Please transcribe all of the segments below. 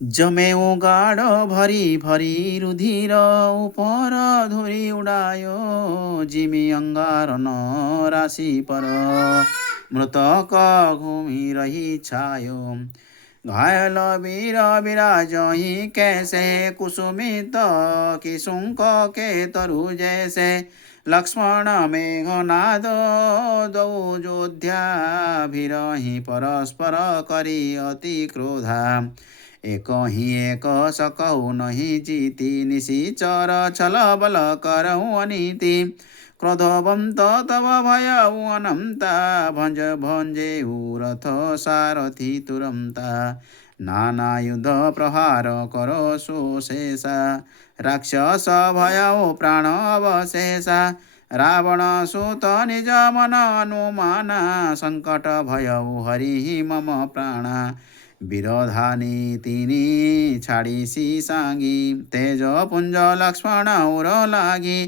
जमेऊ गाढ भरी भरी रुधिर उपर धुरी उडायो जिमी अङ्गार न राशि पर मृतक घुमिरही छायो घायल वीर विराजही कैसे कुसुमित किशुंक के तरु जैसे लक्ष्मण मेघनाद दौ जोध्या भिरही परस्पर करी अति क्रोधा एक ही एक सकौ नहीं जीती निशिचर छल बल करौ अनीति क्रोधवन्त तव भयौ अनन्ता भंज भंजेऊ रथ सारथी तुरन्ता नाना युद्ध प्रहार करो सुशेषा राक्षस भयौ प्राण अवशेषा रावण सुत निज मन अनुमाना संकट भयौ हरि मम प्राणा विरोधानी तिनी छाडिसी साङ्गी तेज पुञ्ज लक्ष्मण उर लागि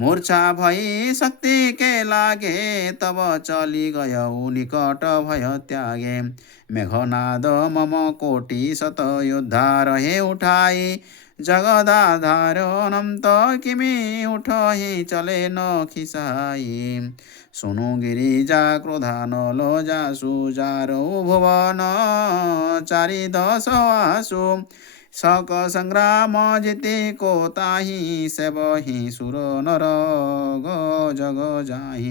मूर्छा भई शक्ति के लागे तब चली गयौ निकट भय त्यागे मेघनाद मम कोटि शत योद्धा रहे उठाई जगदाधार अनंत किमि उठहि चले न खिसाई सुनु गिरिजा क्रोधा नलो जासु जारो भुवन चारि दश आसु सक संग्राम जिति को ताहि सेवहि सुर नर जग जाहि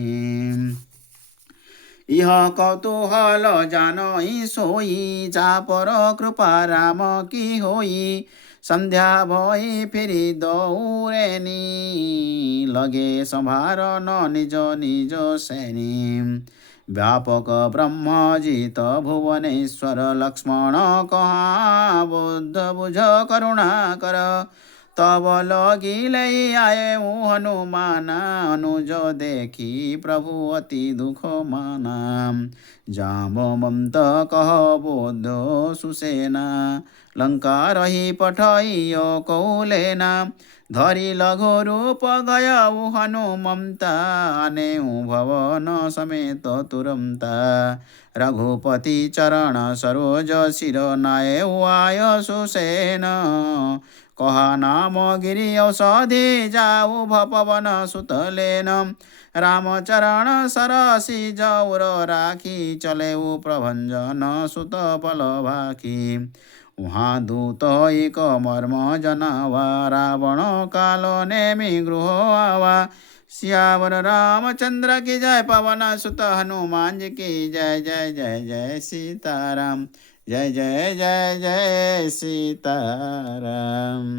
इह कौतूहल जानई सोई जा पर कृपा राम की होई संध्या भई फिरी दौरेनी लगे संभार न निज निज सैनी व्यापक ब्रह्मजित भुवनेश्वर लक्ष्मण कहाँ बुद्ध बुझ करुणा कर तब लगी लई आए हनुमान अनुज देखी प्रभु अति दुख माना जाम्बवंत कह बोध सुसेना लंका रही पठइयो कौलेना धरी लघु रूप गयऊ हनुमंता अनेऊ भवन समेत तुरंता रघुपति चरण सरोज शिर नायऊ आय सुसेन कहा नाम गिरि औषधि जाऊ भपवन सुतलेन रामचरण सरसी जौर राखी चलेऊ प्रभंजन सुत पल भाखी उहाँ दूत एक मर्म जनावा रावण कालो नेमि गृह आवा सियावर रामचंद्र की जय पवन सुत हनुमान जी की जय जय जय जय सीताराम जय जय जय जय सीताराम।